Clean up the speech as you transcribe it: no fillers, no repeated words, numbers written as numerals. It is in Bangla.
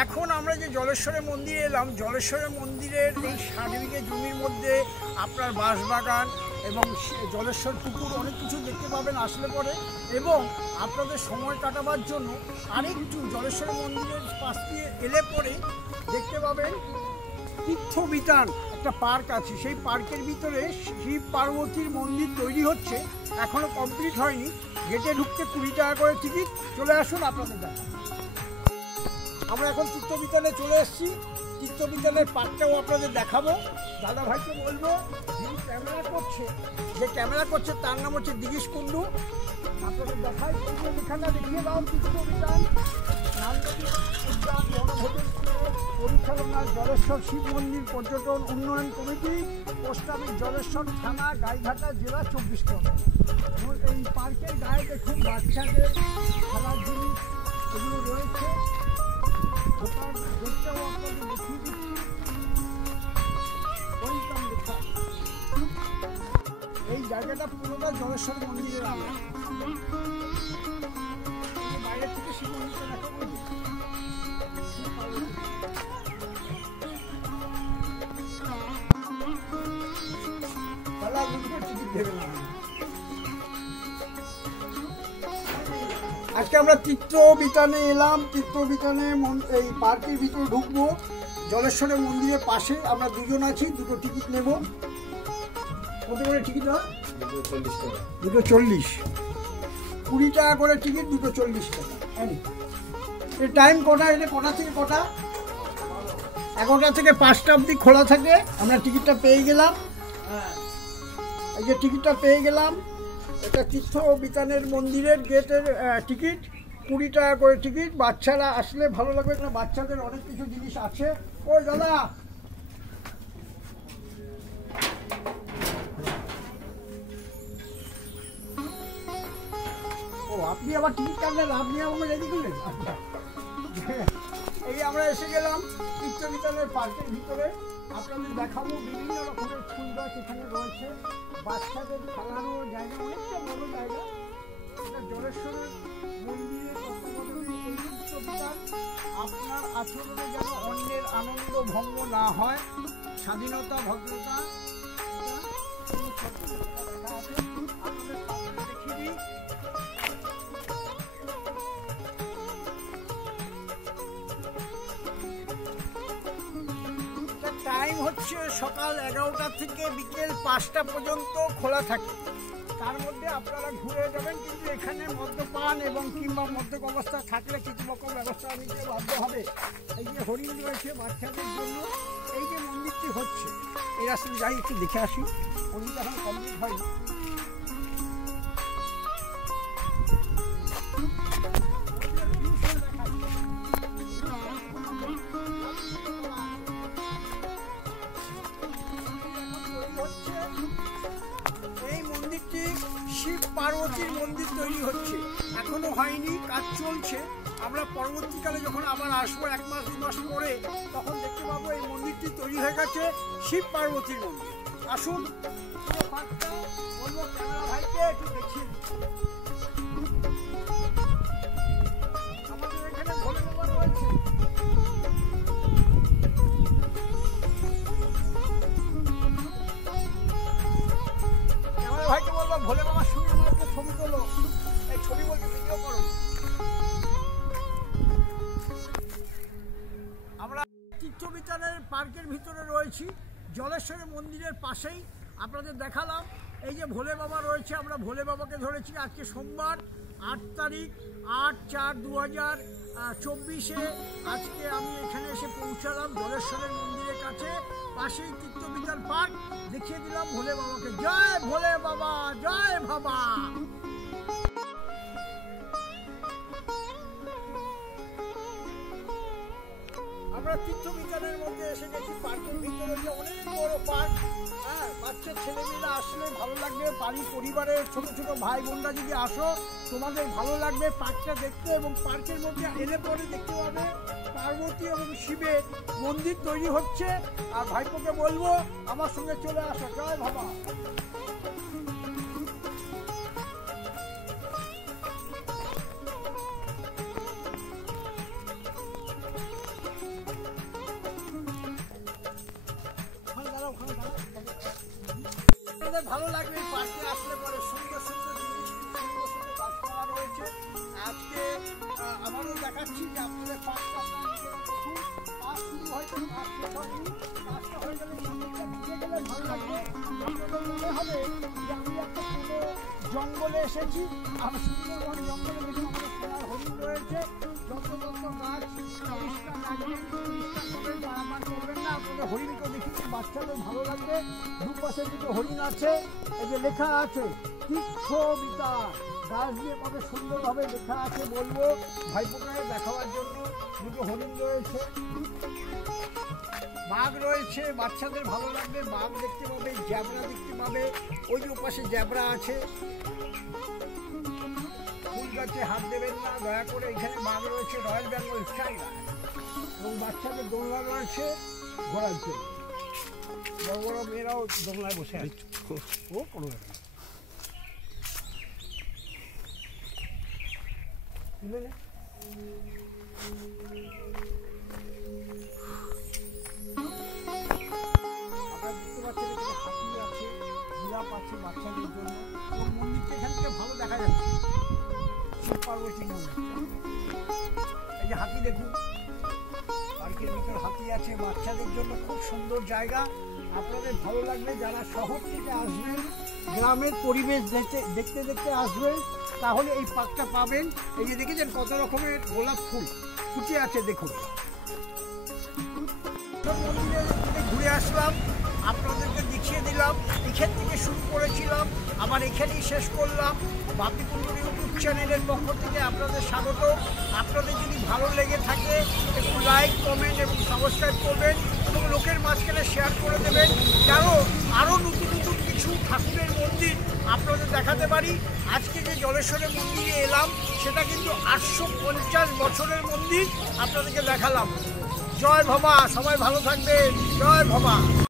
এখন আমরা যে জলেশ্বরের মন্দিরে এলাম, জলেশ্বরের মন্দিরের এই 60 বিঘে জমির মধ্যে আপনার বাঁশবাগান এবং জলেশ্বর পুকুর অনেক কিছু দেখতে পাবেন আসলে পরে। এবং আপনাদের সময় কাটাবার জন্য আরেকটু জলেশ্বরের মন্দিরের পাশ দিয়ে এলে পরে দেখতে পাবেন তীর্থবিতান একটা পার্ক আছে। সেই পার্কের ভিতরে শিব পার্বতীর মন্দির তৈরি হচ্ছে, এখনও কমপ্লিট হয়নি। গেটে ঢুকতে 20 টাকা করে টিকিট। চলে আসুন আপনাদের দেখা। আমরা এখন তীর্থবিতানে চলে এসেছি, তীর্থবিতানের পার্কটাও আপনাদের দেখাবো। দাদা ভাইকে বলবো যিনি ক্যামেরা করছে, যে ক্যামেরা করছে তার নাম হচ্ছে দিগিশ কুন্ডু। আপনাদের দেখাই এখানে দেখিয়ে দাও তীর্থবিতান উদ্যান বনভোজন পরিচালনা জলেশ্বর শিব মন্দির পর্যটন উন্নয়ন কমিটি, পোস্ট অফিস জলেশ্বর থানা, গাইঘাটা জেলা, 24 পরগনা। এই পার্কের গায়ে দেখুন বাচ্চাদের খেলার জিনিস এগুলো রয়েছে। দেখতেও আপনাদের দেখিয়ে দিচ্ছি। এই জায়গাটা পুরোটা জলেশ্বর মন্দিরের আলো। বাইরে থেকে শিব মন্দিরটা দেখা বলছি। আজকে আমরা তীর্থবিতানে এলাম। তীর্থবিতানে এই পার্কের ভিতরে ঢুকবো। জলেশ্বরের মন্দিরের পাশে আমরা দুজন আছি, দুটো টিকিট নেব। কত করে টিকিট হয়? 240। 20 টাকা করে টিকিট, 240 টাকা। এর টাইম কটা? এটা কটা থেকে কটা? 11টা থেকে 5টা অবধি খোলা থাকে। আমরা টিকিটটা পেয়ে গেলাম। এই যে টিকিটটা পেয়ে গেলাম। এটা তীর্থবিতানের মন্দিরের গেটের টিকিট, 20 টাকা করে টিকিট। বাচ্চারা আসলে ভালো লাগবে, কারণ বাচ্চাদের অনেক কিছু জিনিস আছে। ও দাদা, ও আপনি আবার টিকিট কাটলেন, আপনি আমাকে রেডি করলেন। এই আমরা এসে গেলাম তীর্থবিতানের পার্কের ভিতরে। আপনাদের দেখাবো বিভিন্ন রকমের ফুল গাছ এখানে রয়েছে, বাচ্চাদের খেলারও জায়গা, অনেকটা বড় জায়গা। এটা জলেশ্বরের মন্দিরের আপনার আচরণে যেন অন্যের আনন্দ ভঙ্গ না হয়, স্বাধীনতা ভদ্রতা দেখিয়ে দিই। টাইম হচ্ছে সকাল 11টা থেকে বিকেল 5টা পর্যন্ত খোলা থাকে। তার মধ্যে আপনারা ঘুরে যাবেন, কিন্তু এখানে মদ্যপান এবং কিংবা মদ্যপ অবস্থা থাকলে কিছু রকম ব্যবস্থা নিতে বাধ্য হবে। এই যে হরিণ রয়েছে বাচ্চাদের জন্য, এই যে মন্দিরটি হচ্ছে, এই রাস্তায় যাই একটু দেখে আসি। মন্দিরটা এখন কমপ্লিট হয়নি। এই মন্দিরটি শিব পার্বতীর মন্দির তৈরি হচ্ছে, এখনো হয়নি, কাজ চলছে। আমরা পরবর্তীকালে যখন আবার আসবো 1 মাস 2 মাস পরে, তখন দেখতে পাবো এই মন্দিরটি তৈরি হয়ে গেছে শিব পার্বতীর মন্দির। আসুন বলবো ক্যামেরা ভাইকে একটু দেখিয়ে। আমাদের এখানে ভোলে বাবা রয়েছে। ভাইকে বলবো ভোলে বাবার সঙ্গে আমার একটা ছবি তোলো। এই ছবি বলতে ভিডিও করো। আমরা তীর্থবিতানের পার্কের ভিতরে রয়েছি, জলেশ্বরের মন্দিরের পাশেই। আপনাদের দেখালাম এই যে ভোলে বাবা রয়েছে। আমরা ভোলে বাবাকে ধরেছি। আজকে সোমবার 8 তারিখ 8/4/2024। আজকে আমি এখানে এসে পৌঁছালাম জলেশ্বরের মন্দিরের কাছে, পাশেই তীর্থবিতান পার্ক। দেখিয়ে দিলাম ভোলে বাবাকে। জয় ভোলে বাবা, জয় বাবা। আমরা তীর্থবিতানের মধ্যে এসে গেছি। পার্কের ভিতরে যে অনেক বড় পার্ক, হ্যাঁ, বাচ্চা ছেলেমেয়েরা আসলে ভালো লাগবে। পরিবারের ছোট ছোট ভাই বোনরা যদি আসো, তোমাদের ভালো লাগবে পার্কটা দেখতে। এবং পার্কের মধ্যে এলে পরে দেখতে পাবে পার্বতী এবং শিবের মন্দির তৈরি হচ্ছে। আর ভাইপোকে বলবো আমার সঙ্গে চলে আসো। জয় বাবা। এসেছি। আর সুন্দরবন জঙ্গলে দেখুন আমাদের সোনার হরিণ রয়েছে। যত গাছ পরিষ্কার রাখবেন, পরিষ্কার করবেন, পারাপার করবেন না। আপনাদের হরিণকে দেখেছি, বাচ্চাদের ভালো লাগবে। দুপাশের দিকে হরিণ আছে, এই যে লেখা আছে তীর্থবিতা, গাছ দিয়ে কত সুন্দরভাবে লেখা আছে বলবো। ভাইফোঁটাকে দেখাবার জন্য দুটো হরিণ রয়েছে, বাঘ রয়েছে, বাচ্চাদের ভালো লাগবে। বাঘ দেখতে পাবে, জ্যাবরা দেখতে পাবে, ওই যে পাশে জ্যাবরা আছে। ফুল গাছে হাত দেবেন না দয়া করে। এখানে বাঘ রয়েছে, রয়্যাল বেঙ্গল টাইগার, এবং বাচ্চাদের দোলনা রয়েছে ঘোরার জন্য। বড় বড় মেয়েরাও দোলনায় বসে আছে। ও কোনো ব্যাপার আপনারা দেখতে পাচ্ছেন এখানে হাতি আছে, জিরাফ আছে বাচ্চাদের জন্য, এবং মন্দিরটা এখান থেকে ভালো দেখা যাচ্ছে। শিব পার্বতী মন্দির, এই যে হাতি দেখুন, পার্কের ভিতর হাতি আছে, বাচ্চাদের জন্য খুব সুন্দর জায়গা। আপনাদের ভালো লাগবে। যারা শহর থেকে আসবেন, গ্রামের পরিবেশ দেখতে দেখতে আসবেন, তাহলে এই পার্কটা পাবেন। এই যে দেখেছেন কত রকমের গোলাপ ফুল ফুটে আছে দেখুন। ঘুরে আসলাম, আপনাদেরকে দেখিয়ে দিলাম। এখান থেকে শুরু করেছিলাম, আবার এখানেই শেষ করলাম। বাপিকুণ্ডুর ইউটিউব চ্যানেলের পক্ষ থেকে আপনাদের স্বাগত। আপনাদের যদি ভালো লেগে থাকে একটু লাইক, কমেন্ট এবং সাবস্ক্রাইব করবেন, এবং লোকের মাঝখানে শেয়ার করে দেবেন, যেন আরও নতুন নতুন কিছু ঠাকুরের মন্দির আপনাদের দেখাতে পারি। আজকে যে জলেশ্বরের মন্দিরে এলাম, সেটা কিন্তু 850 বছরের মন্দির আপনাদেরকে দেখালাম। জয় ভবা, সবাই ভালো থাকবেন। জয় ভবা।